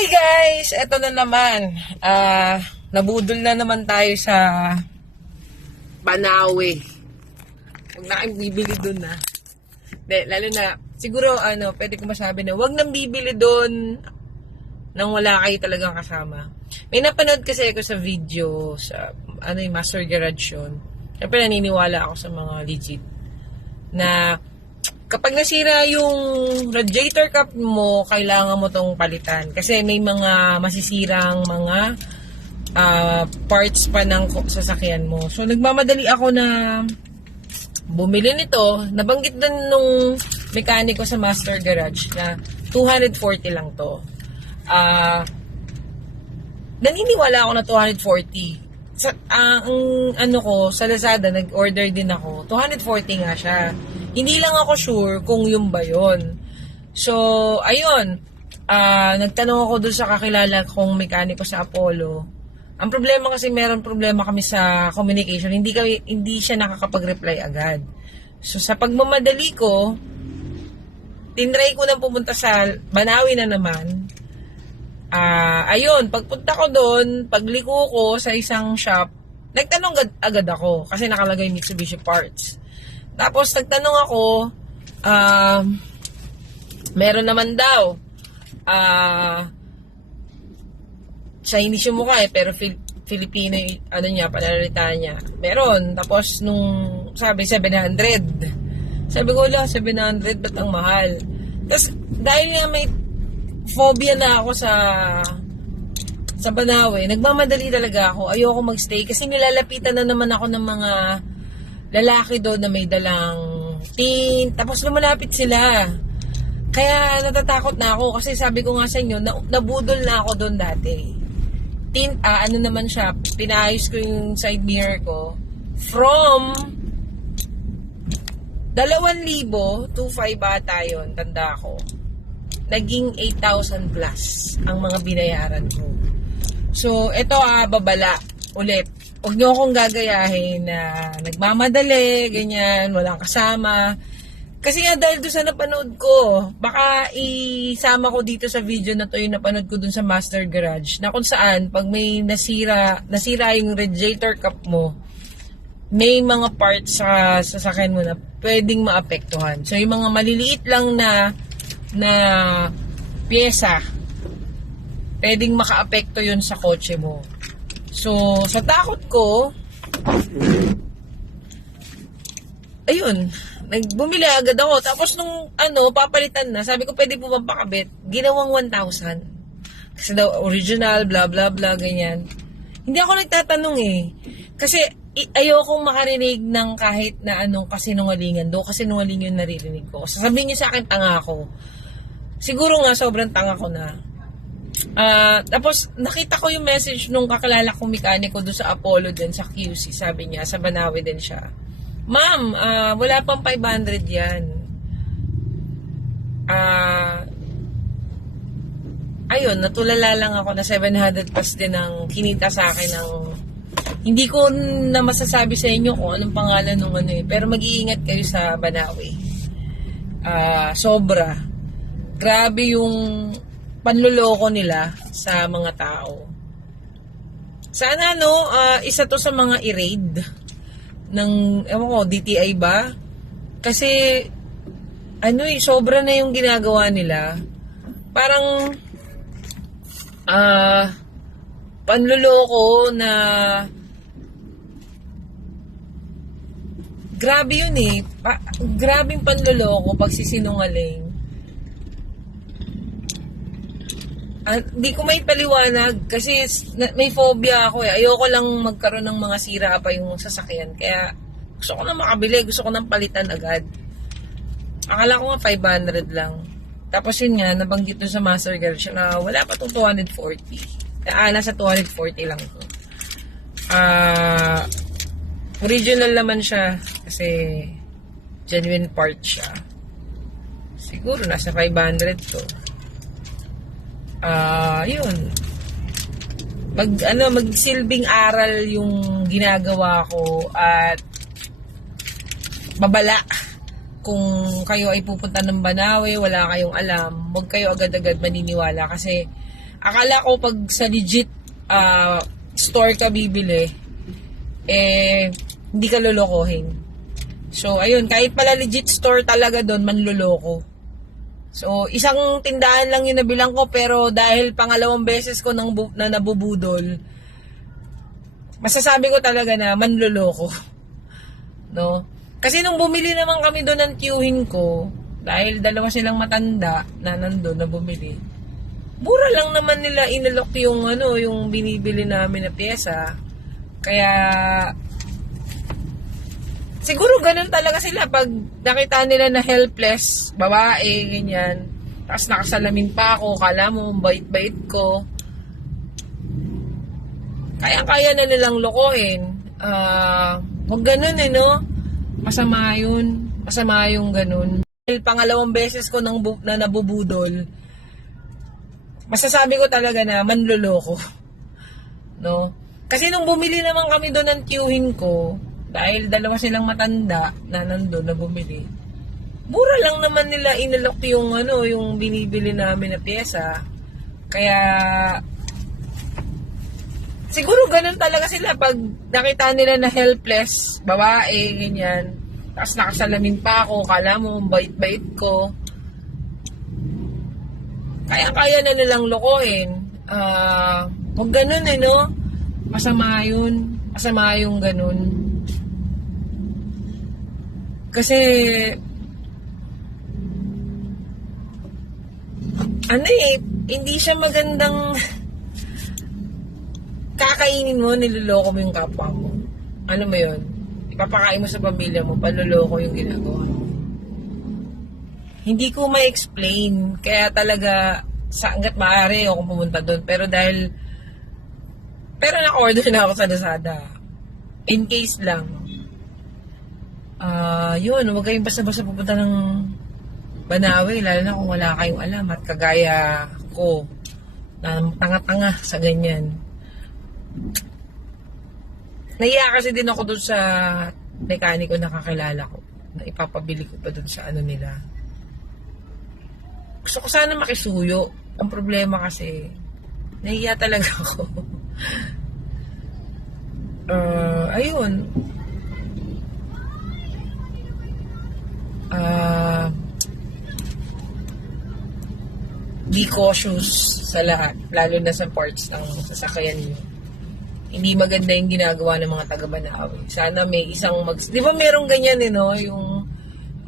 Hi guys! Eto na naman. Nabudol na naman tayo sa Banawe. Huwag na kayong bibili dun na. Lalo na, siguro pwede ko masabi na huwag nang bibili dun nang wala kayo talagang kasama. May napanood kasi ako sa video sa yung Master Garage yun. Siyempre naniniwala ako sa mga legit na kapag nasira yung radiator cap mo, kailangan mo tong palitan. Kasi may mga masisirang mga parts pa ng sasakyan mo. So, nagmamadali ako na bumili nito. Nabanggit din nung mekaniko sa Master Garage na 240 lang to. Naniniwala ako na 240. Sa Lazada, nag-order din ako. 240 nga siya. Hindi lang ako sure kung yung ba yun. So, ayun. Nagtanong ako dun sa kakilala kong mekaniko sa Apollo. Ang problema kasi meron problema kami sa communication. Hindi siya nakakapag-reply agad. So, sa pagmamadali ko, tinry ko na pumunta sa Banawe na naman. Ayun, pagpunta ko doon, pagliko ko sa isang shop, nagtanong agad ako kasi nakalagay Mitsubishi parts. Tapos nagtanong ako, meron naman daw, Chinese yung mukha pero Filipino yung pananalita niya. Meron. Tapos nung sabi 700. Sabi ko, 700 ba't ang mahal? Tapos dahil nga may phobia na ako sa Banawe, nagmamadali talaga ako. Ayoko magstay kasi nilalapitan na naman ako ng mga lalaki doon na may dalang tin. Tapos lumalapit sila. Kaya natatakot na ako kasi sabi ko nga sa inyo, nabudol na ako doon dati. Naman siya, pinayos ko yung side mirror ko from 2,000 to 5 ata yun, tanda ko. Naging 8,000 plus ang mga binayaran ko. So, ito babala ulit. Huwag niyo akong gagayahin na nagmamadali, ganyan, walang kasama. Kasi nga dahil doon sa napanood ko, baka isama ko dito sa video na to yung napanood ko doon sa Master Garage, na kung saan, pag may nasira yung radiator cap mo, may mga parts sa sasakyan mo na pwedeng maapektuhan. So, yung mga maliliit lang na pyesa, pwedeng makaapekto yun sa kotse mo. So, sa takot ko, ayun, bumili agad ako. Tapos nung papalitan na, sabi ko pwede po bang pakabit? Ginawang 1,000. Kasi daw original, blah blah blah, ganyan. Hindi ako nagtatanong Kasi ayokong makarinig ng kahit na kasinungalingan. Kasinungalingan yung naririnig ko. Sasabihin niyo sa akin, tanga ako. Siguro nga, sobrang tanga ko na. Tapos, nakita ko yung message nung kakilala kong mekaniko doon sa Apollo din, sa QC. Sabi niya, sa Banawe din siya. Ma'am, wala pang 500 yan. Ayun, natulala lang ako na 700 plus din ang kinita sa akin ng... Hindi ko na masasabi sa inyo kung anong pangalan nung pero mag-iingat kayo sa Banawe. Sobra. Grabe yung panluloko nila sa mga tao. Sana isa to sa mga i-raid ng DTI ba? Kasi sobra na yung ginagawa nila. Parang panluloko na grabe yun grabing panluloko pagsisinungaling. Hindi ko may paliwanag kasi may phobia ako Ayoko lang magkaroon ng mga sira pa yung sasakyan. Kaya gusto ko na makabili, gusto ko nang palitan agad. Akala ko nga 500 lang. Tapos yun nga, nabanggit doon sa Master Garage na wala pa itong 240. Nasa 240 lang to. Original naman siya kasi genuine part siya. Siguro nasa 500 to. Yun. Magsilbing aral yung ginagawa ko at babala kung kayo ay pupunta ng Banawe, wala kayong alam, huwag kayo agad-agad maniniwala kasi Akala ko pag sa legit store ka bibili, hindi ka lolokohin. So, ayun, kahit pala legit store talaga doon, manloloko. So, isang tindahan lang yung nabilang ko, pero dahil pangalawang beses ko na nabubudol, masasabi ko talaga na manloloko. No? Kasi nung bumili naman kami doon ng tiyuhin ko, dahil dalawa silang matanda na nandun na bumili, mura lang naman nila inalok yung yung binibili namin na pyesa. Kaya siguro ganun talaga sila pag nakita nila na helpless, babae, ganyan. Tapos nakasalamin pa ako, kala mo bait-bait ko. Kaya na nilang lokohin. Huwag ganun no? Masama yun. Masama yung ganun. Pangalawang beses ko na nabubudol, masasabi ko talaga na manloloko. No? Kasi nung bumili naman kami doon ng tiyuhin ko, dahil dalawa silang matanda na nandun na bumili, mura lang naman nila inalok yung yung binibili namin na pyesa. Kaya siguro ganun talaga sila pag nakita nila na helpless, babae, ganyan. Tapos nakasalamin pa ako, kala mo bait-bait ko. Kaya na nilang lokohin. Huwag ganun no? Masama yun. Masama yung ganun. Kasi hindi siya magandang kakainin mo, niloloko mo yung kapwa mo. Ano mo yun? Ipapakain mo sa pamilya mo, panloloko yung ginagawa mo. Hindi ko ma-explain. Kaya talaga, hanggat maaari ako pumunta doon. Pero naka-order na ako sa Lazada. In case lang. Yun, huwag kayong basta-basta pupunta ng Banawe, lalo na kung wala kayong alam at kagaya ko na tanga-tanga sa ganyan. Naiya kasi din ako doon sa mekaniko na kakilala ko, na ipapabili ko pa doon sa nila. Gusto ko sana makisuyo. Ang problema kasi, naiya talaga ako. Ayun. Be cautious sa lahat, lalo na sa parts ng sasakyan niyo. Hindi maganda yung ginagawa ng mga taga-Banawe. Sana may isang di ba merong ganyan no?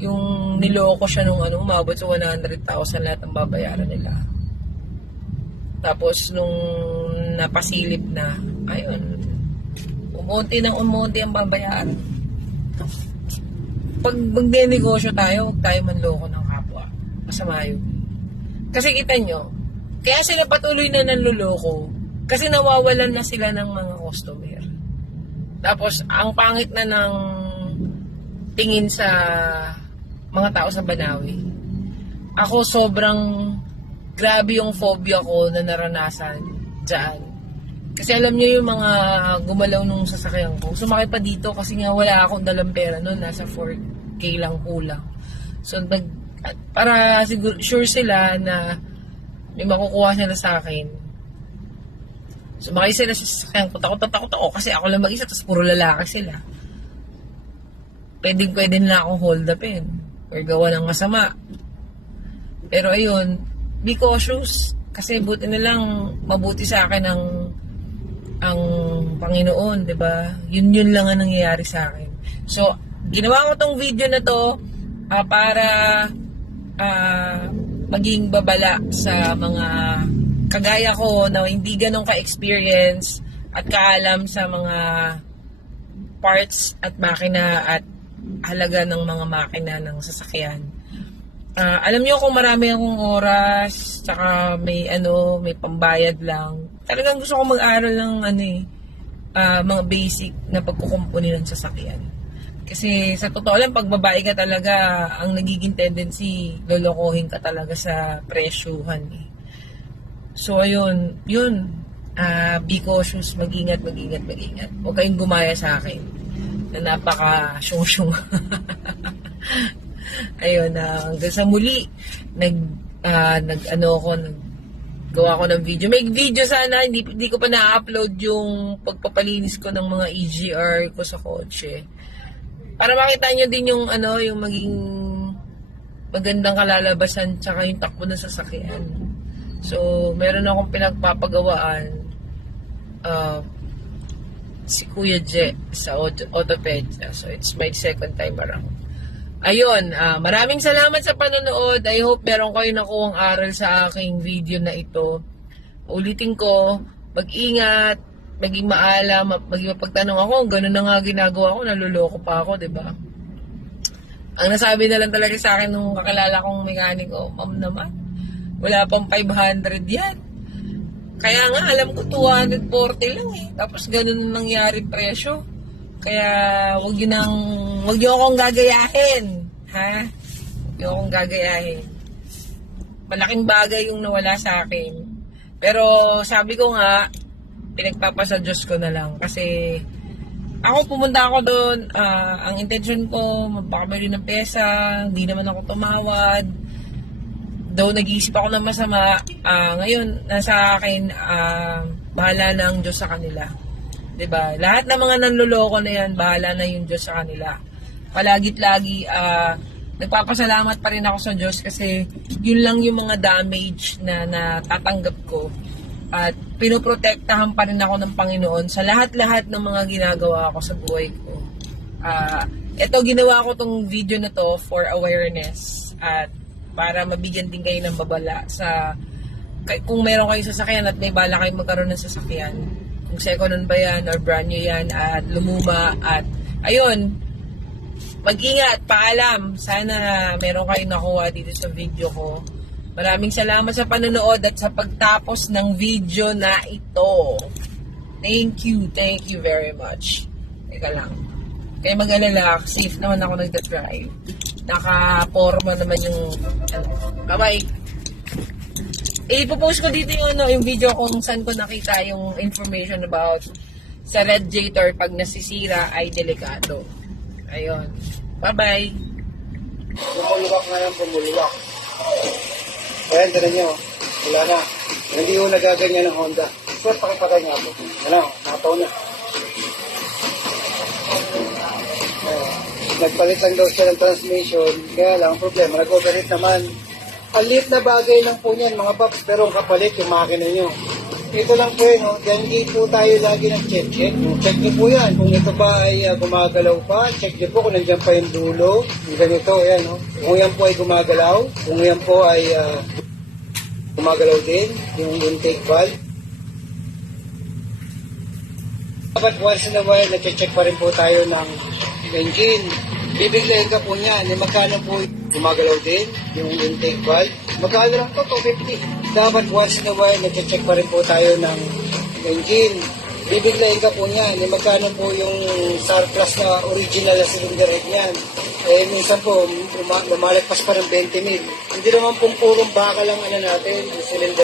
Yung niloko siya nung umabot sa 100,000 lahat ng babayaran nila. Tapos nung napasilip na, ayun, umunti ang babayaran. Pag magnenegosyo tayo, huwag tayo manloko ng kapwa. Masama yun. Kasi kita nyo, kaya sila patuloy na nanluloko kasi nawawalan na sila ng mga customer. Tapos, ang pangit na ng tingin sa mga tao sa Banawe. Ako sobrang grabe yung phobia ko na naranasan dyan. Kasi alam nyo yung mga gumalaw nung sasakyan ko. Sumakit pa dito kasi nga wala akong dalang pera noon. Nasa 4K lang kulang. So, para siguro sure sila na may makukuha sila sa akin. Sumakay sila sa sasakyan ko. Takot ako kasi ako lang mag-isa tapos puro lalaki sila. Pwede na akong hold upin or gawa ng masama. Pero ayun, be cautious kasi buti na lang mabuti sa akin ang Panginoon, 'di ba? Yun lang ang nangyayari sa akin. So, ginawa ko tong video na to para maging babala sa mga kagaya ko na hindi ganun ka-experience at kaalam sa mga parts at makina at halaga ng mga makina ng sasakyan. Alam niyo kung marami akong oras, saka may pambayad lang. Talagang gusto ko mag-aral ng mga basic na pagkukumpuni ng sasakyan. Kasi sa totoo lang, pag babae ka talaga, ang nagiging tendency, lolokohin ka talaga sa presyuhan. So ayun, be cautious, mag-ingat. Huwag kayong gumaya sa akin na napaka-syung-syung. Ayun, hanggang sa muli, gawa ko ng video. May video sana, hindi ko pa na-upload yung pagpapalinis ko ng mga EGR ko sa kotse. Para makita nyo din yung yung maging magandang kalalabasan tsaka yung takbo ng sasakyan. So, meron akong pinagpapagawaan si Kuya Je sa Autopedia. So, it's my second time around. Ayun, maraming salamat sa panonood. I hope meron kayo nakuhang aral sa aking video na ito. Ulitin ko, mag-ingat, maging maalam, maging mapagtanong ako. Ganun na nga ginagawa ko, naluloko pa ako, diba? Ang nasabi na lang talaga sa akin nung kakilala kong mekaniko, ma'am naman, wala pang 500 yan. Kaya nga, alam ko 240 lang eh. Tapos ganun ang nangyari presyo. Kaya wag niyo akong gagayahin, ha? Wag niyo akong gagayahin. Malaking bagay yung nawala sa akin. Pero sabi ko nga, pinagpapasa Diyos ko na lang kasi ako pumunta ako doon, ang intention ko magpakabili ng pesa, hindi naman ako tumawad. Though nag-iisip ako ng masama, ngayon nasa akin, bahala na ang Diyos sa kanila. Diba? Lahat ng mga nanloloko na yan, bahala na yung Diyos sa kanila. Palagit lagi, nagpapasalamat pa rin ako sa Diyos kasi yun lang yung mga damage na natatanggap ko. At pinoprotektahan pa rin ako ng Panginoon sa lahat-lahat ng mga ginagawa ko sa buhay ko. Ito, ginawa ko tong video na to for awareness at para mabigyan din kayo ng babala sa kung meron kayo sasakyan at may bala kayo magkaroon ng sasakyan. Kung second hand ba yan or brand new yan at lumuma at ayun, mag-ingat, paalam. Sana meron kayong nakuha dito sa video ko. Maraming salamat sa panonood at sa pagtapos ng video na ito. Thank you very much. Teka lang. Kaya mag-alala, safe naman ako nagda-drive. Naka-forma naman yung bye-bye. Ipopost ko dito yung video kung saan ko nakita yung information about sa radiator pag nasisira ay delikado. Ayun. Bye-bye. Pumuluwak na yan, pumuluwak. Ayan, tala nyo. Wala na. Hindi ko nagaganyan ng Honda. Sir, pakipatay nga po. Ano, nakataw na. Nagpalit lang daw siya ng transmission. Kaya lang, problema, nag-overheat naman. Ang liit na bagay lang po niyan, mga paps, pero ang kapalit yung makina nyo. Ito lang po yun, hindi po tayo lagi ng check. Check nyo po yan. Kung ito ba ay gumagalaw pa, check nyo po kung nandiyan pa yung dulo. Yung ganito, yan. Kung yan po ay gumagalaw, kung yan po ay gumagalaw din, yung intake valve. Dapat once in a while, na-check pa rin po tayo ng engine. Bibiglayin ka po niyan. Magkano po gumagalaw din yung intake valve? Magkano lang to? 250. Dapat once in a while, nag-check pa rin po tayo ng engine. Bibiglayin ka po niyan. Magkano po yung surplus na original na cylinder head niyan? Minsan po, lumalagpas pa ng 20 mil. Hindi naman pong purong baka lang natin, yung cylinder.